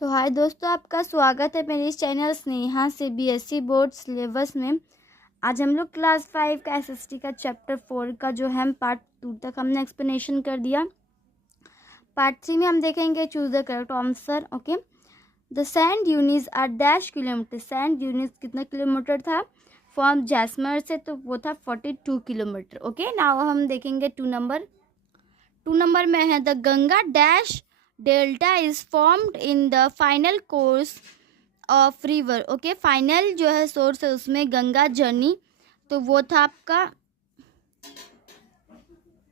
तो हाय दोस्तों, आपका स्वागत है मेरे इस channel Sneha CBSE board syllabus में। आज हम लोग क्लास 5 का एसएसटी का चैप्टर 4 का जो है पार्ट 2 तक हमने एक्सप्लेनेशन कर दिया। पार्ट 3 में हम देखेंगे choose the correct answer. Okay, the sand dunes are dash kilometre. Sand dunes कितना किलोमीटर था फ्रॉम जैसमर से? तो वो था 42 किलोमीटर। ओके, नाउ हम देखेंगे 2 नंबर में है the Ganga dash delta is formed in the final course of river. Okay, final जो है सोर्स है उसमें गंगा जर्नी, तो वो था आपका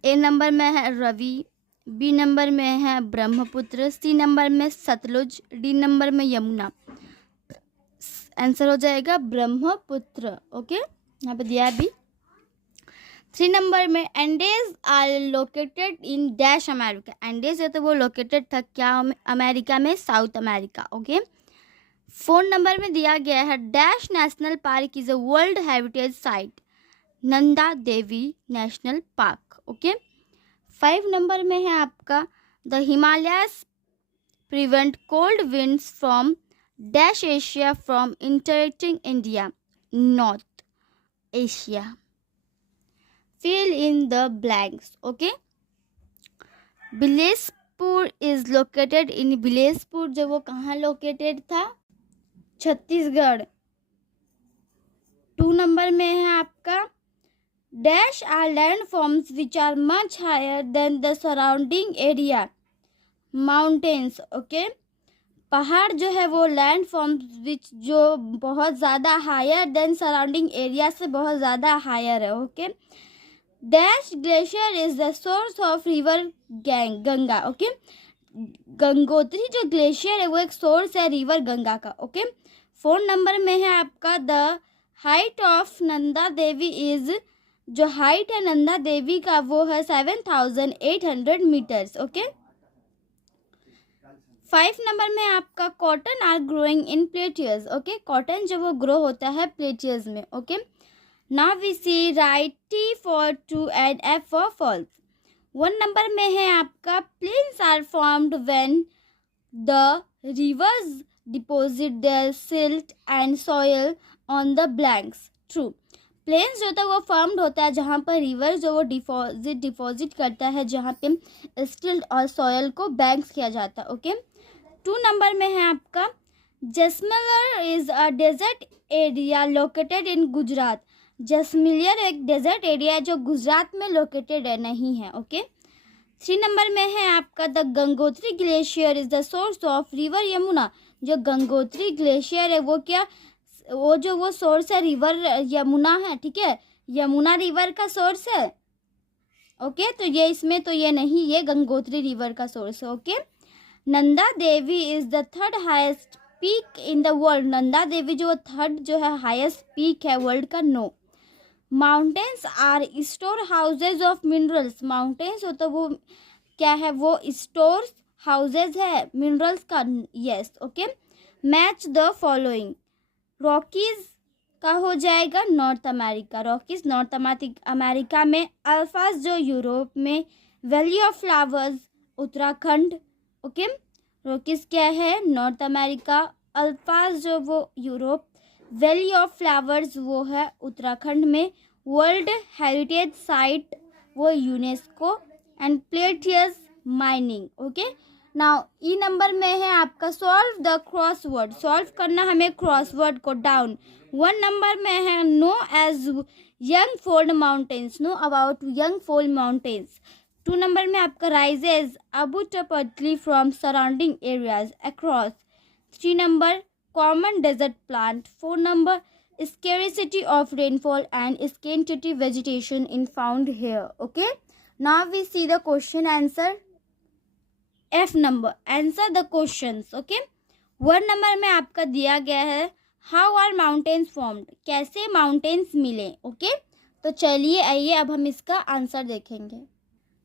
ए नंबर में है रवि, बी नंबर में है ब्रह्मपुत्र, सी नंबर में सतलुज, डी नंबर में यमुना। आंसर हो जाएगा ब्रह्मपुत्र। ओके, यहाँ पे दिया है बी। 3 नंबर में Andes are located in dash America. Andes है तो वो लोकेटेड था क्या अमेरिका में? South America. ओके, 4 नंबर में दिया गया है dash national park is a world heritage site. Nanda Devi national park. Okay, 5 नंबर में है आपका the Himalayas prevent cold winds from dash Asia from interacting India. North Asia. Fill in the blanks. Okay, Bilaspur is located in Bilaspur जो वो कहाँ located था? छत्तीसगढ़। 2 नंबर में है आपका dash are land forms which are much higher than the surrounding area. Mountains. Okay, पहाड़ जो है वो लैंड फॉर्म्स विच जो बहुत ज़्यादा हायर देन सराउंडिंग एरिया से बहुत ज़्यादा हायर है। Okay, dash glacier is the source of river Ganga. Okay, Gangotri जो ग्लेशियर है वो एक सोर्स है रिवर गंगा का। ओके, 4 नंबर में है आपका the height of Nanda Devi is, जो हाइट है नंदा देवी का वो है 7800 मीटर्स। ओके, 5 नंबर में आपका cotton are growing in plateaus. Okay, cotton जो वो ग्रो होता है प्लेटियर्स में। Okay, now we see write T for true and F for false. 1 number में है आपका plains are formed when the rivers deposit their silt and soil on the blanks. True. Plains जो था वो formed होता है जहाँ पर रिवर जो वो डिपॉजिट करता है, जहाँ पे स्टिल्ट और सॉयल को बैंक्स किया जाता है। ओके, 2 नंबर में है आपका Jaisalmer is a desert area located in Gujarat. Jaisalmer एक डेजर्ट एरिया है जो गुजरात में लोकेटेड है, नहीं है। ओके, 3 नंबर में है आपका the Gangotri glacier is the source of river Yamuna. जो गंगोत्री ग्लेशियर है वो क्या, वो जो वो सोर्स है रिवर यमुना है। ठीक है, यमुना रिवर का सोर्स है। ओके, तो ये इसमें तो ये नहीं, ये गंगोत्री रिवर का सोर्स है। Okay, Nanda Devi is the 3rd highest peak in the world. Nanda Devi जो 3rd जो है हाईएस्ट पीक है वर्ल्ड का। No. Mountains are store houses of minerals. Mountains हो तो वो क्या है, वो स्टोर हाउसेज है मिनरल्स का। Yes. Okay, match the following. Rockies का हो जाएगा north America. Rockies north America में। अल्फाज जो यूरोप में। Valley of flowers Uttarakhand. Okay, Rockies क्या है? North America. अल्फाज जो वो यूरोप। वैली ऑफ फ्लावर्स वो है उत्तराखंड में। वर्ल्ड हेरिटेज साइट वो UNESCO. And plateaus mining. Okay, now E नंबर में है आपका सॉल्व द क्रॉसवर्ड। सॉल्व करना हमें क्रॉसवर्ड को। डाउन 1 नंबर में है know as young fold mountains. Know about young fold mountains. 2 नंबर में आपका rises abruptly from surrounding areas across. 3 नंबर कॉमन डेजर्ट प्लांट। 4 नंबर scarcity of rainfall and scanty vegetation in found here. Okay, now we see the question answer. F number, answer the questions. Okay, 1 number में आपका दिया गया है how are mountains formed, कैसे mountains मिले। Okay, तो चलिए आइए अब हम इसका आंसर देखेंगे।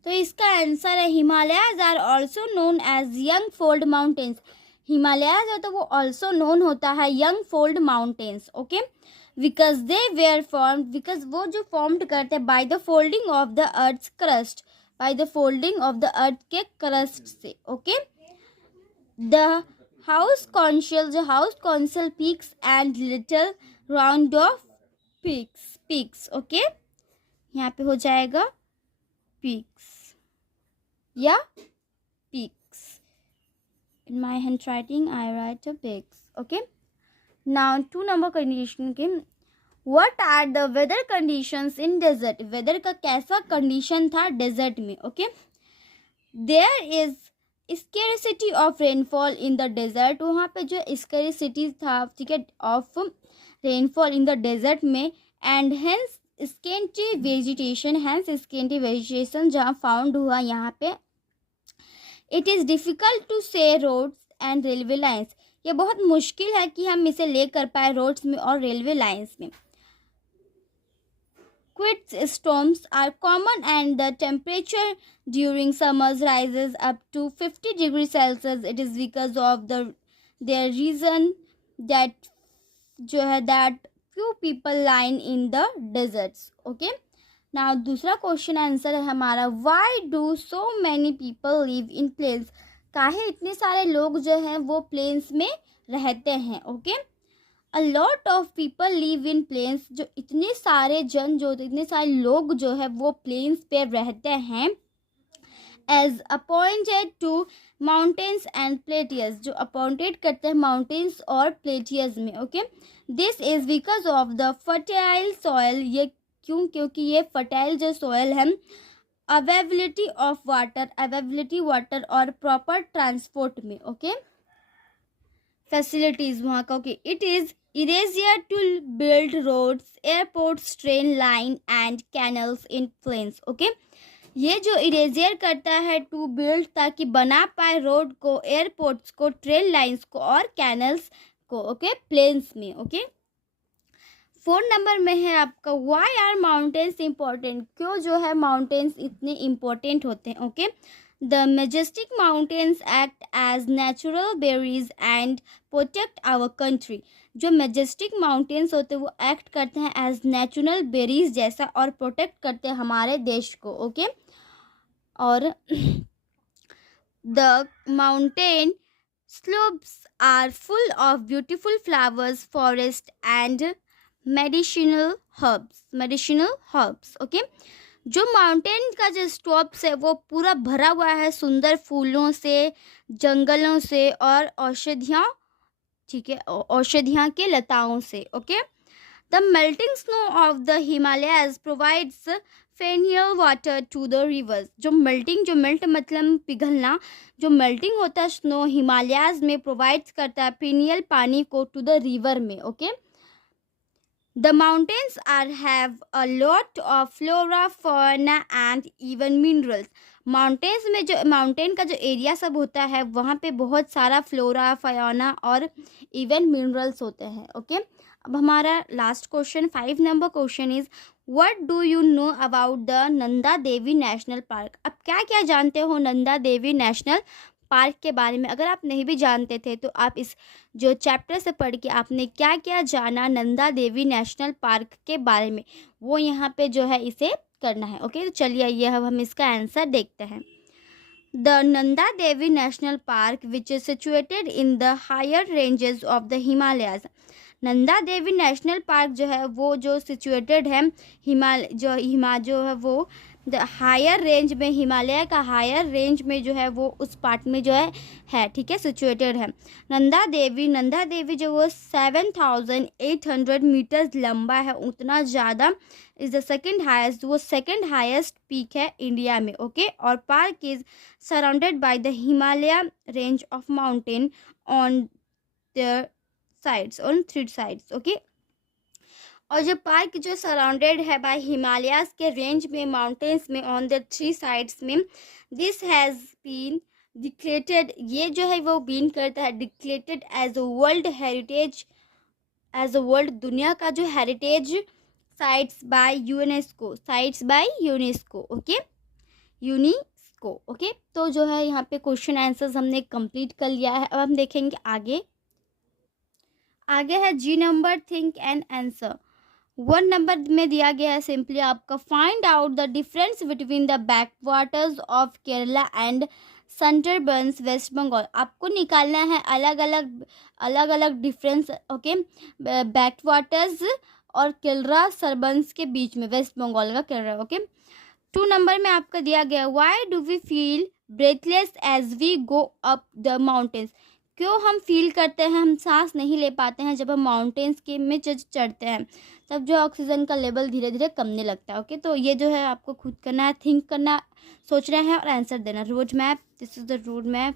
तो इसका आंसर है Himalayas are also known as young fold mountains. Himalayas है तो वो ऑल्सो नोन होता है young fold mountains. Okay, because they were formed, because वो जो फॉर्म्ड करते हैं by the folding of the earth crust, by the folding of the earth के क्रस्ट से। ओके, द हाउस कॉन्शियल, जो हाउस कॉन्शियल peaks and little round of peaks okay, यहाँ पे हो जाएगा पीक्स या peaks. In my handwriting I write a peaks. Okay, now 2 number condition के, what are the weather conditions in desert? weather का कैसा condition था desert में. okay, there is scarcity of rainfall in the desert. वहाँ पे जो scarcity था, ठीक है, of rainfall in the desert में, and hence scanty vegetation, जहाँ found हुआ यहाँ पे. It is difficult to say roads and railway lines. ये बहुत मुश्किल है कि हम इसे ले कर पाए रोड्स में और रेलवे लाइंस में. Quick storms are common and the temperature during summers rises up to 50 degrees Celsius. It is because of their reason that जो है that few people line in the deserts. Okay. Now दूसरा question answer है हमारा, why do so many people live in plains. काहे इतने सारे लोग जो हैं वो प्लेन्स में रहते हैं. Okay, a lot of people live in plains, जो इतने सारे इतने सारे लोग जो है वो प्लेन्स पे रहते हैं. As appointed to mountains and plateaus, जो अपॉइंटेड करते हैं माउंटेन्स और प्लेटियर्स में. Okay, this is because of the fertile soil. ये क्यों? क्योंकि ये फर्टाइल जो सॉइल है, अवेलेबिलिटी ऑफ वाटर और प्रॉपर ट्रांसपोर्ट में. ओके, फैसिलिटीज वहाँ का. Okay, it is easier to build roads, airports, train line and canals in plains. Okay, ये जो इरेजियर करता है टू बिल्ड, ताकि बना पाए रोड को, एयरपोर्ट्स को, ट्रेन लाइंस को और कैनल्स को. ओके, प्लेन्स में. ओके, 4 नंबर में है आपका, वाई आर माउंटेन्स इम्पोर्टेंट. क्यों जो है माउंटेन्स इतने इम्पोर्टेंट होते हैं. Okay, the majestic mountains act as natural barriers and protect our country. जो मेजेस्टिक माउंटेन्स होते हैं वो एक्ट करते हैं एज नेचुरल बेरीज जैसा और प्रोटेक्ट करते हैं हमारे देश को. ओके, और the mountain slopes are full of beautiful flowers, forest and medicinal herbs. Okay, जो माउंटेन का जो स्टॉप्स है वो पूरा भरा हुआ है सुंदर फूलों से, जंगलों से और औषधियाँ, ठीक है, औषधियाँ के लताओं से. Okay, the melting snow of the Himalayas provides perennial water to the rivers. जो मेल्ट मतलब पिघलना, जो मेल्टिंग होता है स्नो हिमालयाज में प्रोवाइड्स करता है फेनियल पानी को टू द रिवर में. Okay, the mountains have a lot of flora, fauna and even minerals. Mountains में जो माउंटेन का जो एरिया सब होता है वहाँ पे बहुत सारा फ्लोरा, फायोना और इवन मिनरल्स होते हैं. ओके, अब हमारा last question 5 number question is, what do you know about the Nanda Devi national park. अब क्या क्या जानते हो नंदा देवी नेशनल पार्क के बारे में? अगर आप नहीं भी जानते थे तो आप इस जो चैप्टर से पढ़ के आपने क्या क्या जाना नंदा देवी नेशनल पार्क के बारे में, वो यहाँ पे जो है इसे करना है. ओके, तो चलिए ये हम इसका आंसर देखते हैं. The Nanda Devi national park which is situated in the higher ranges of the Himalayas. Nanda Devi national park जो है वो जो सिचुएटेड है जो है वो द हायर रेंज में, हिमालय का हायर रेंज में जो है वो उस पार्ट में जो है ठीक है, सिचुएटेड है. नंदा देवी जो वो 7,800 मीटर्स लंबा है, उतना ज़्यादा. इज़ द सेकंड हाईएस्ट, वो सेकंड हाईएस्ट पीक है इंडिया में. ओके, और park is surrounded by the Himalaya range of mountain on the sides, on 3 sides. Okay, और जो पार्क जो सराउंडेड है बाय हिमालयाज के रेंज में, माउंटेन्स में, ऑन द 3 साइड्स में, दिस हैज़ बीन डिक्लेरेटेड, ये जो है वो बीन करता है declarated as a world heritage, as a world, दुनिया का जो heritage sites by UNESCO. Okay, UNESCO. Okay, तो जो है यहाँ पे क्वेश्चन आंसर्स हमने कंप्लीट कर लिया है. अब हम देखेंगे आगे है जी number, think and answer. 1 number में दिया गया है सिंपली आपका, find out the difference between the back waters of Kerala and Sundarbans West Bengal. आपको निकालना है अलग अलग डिफरेंस, ओके, बैकवाटर्स और केरला सरबंस के बीच में, वेस्ट बंगाल का केरला, ओके। 2 नंबर में आपका दिया गया, why do we feel breathless as we go up the mountains. क्यों हम फील करते हैं, हम सांस नहीं ले पाते हैं जब हम माउंटेन्स के में चढ़ते हैं, तब जो ऑक्सीजन का लेवल धीरे धीरे कमने लगता है, ओके। तो ये जो है आपको खुद करना है, थिंक करना, सोचना है और आंसर देना। Road map, this is the road map.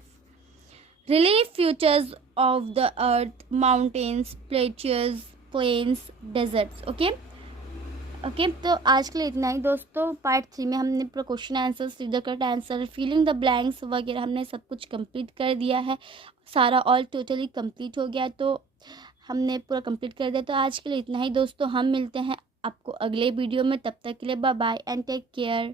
Relief features of the earth, mountains, plateaus, plains, deserts, okay. Okay तो आज के लिए इतना ही दोस्तों। पार्ट 3 में हमने पूरा क्वेश्चन आंसर, सीधा cut answer, filling the blanks वगैरह हमने सब कुछ कंप्लीट कर दिया है, सारा ऑल टोटली कंप्लीट हो गया, तो हमने पूरा कंप्लीट कर दिया। तो आज के लिए इतना ही दोस्तों, हम मिलते हैं आपको अगले वीडियो में, तब तक के लिए bye bye and take care.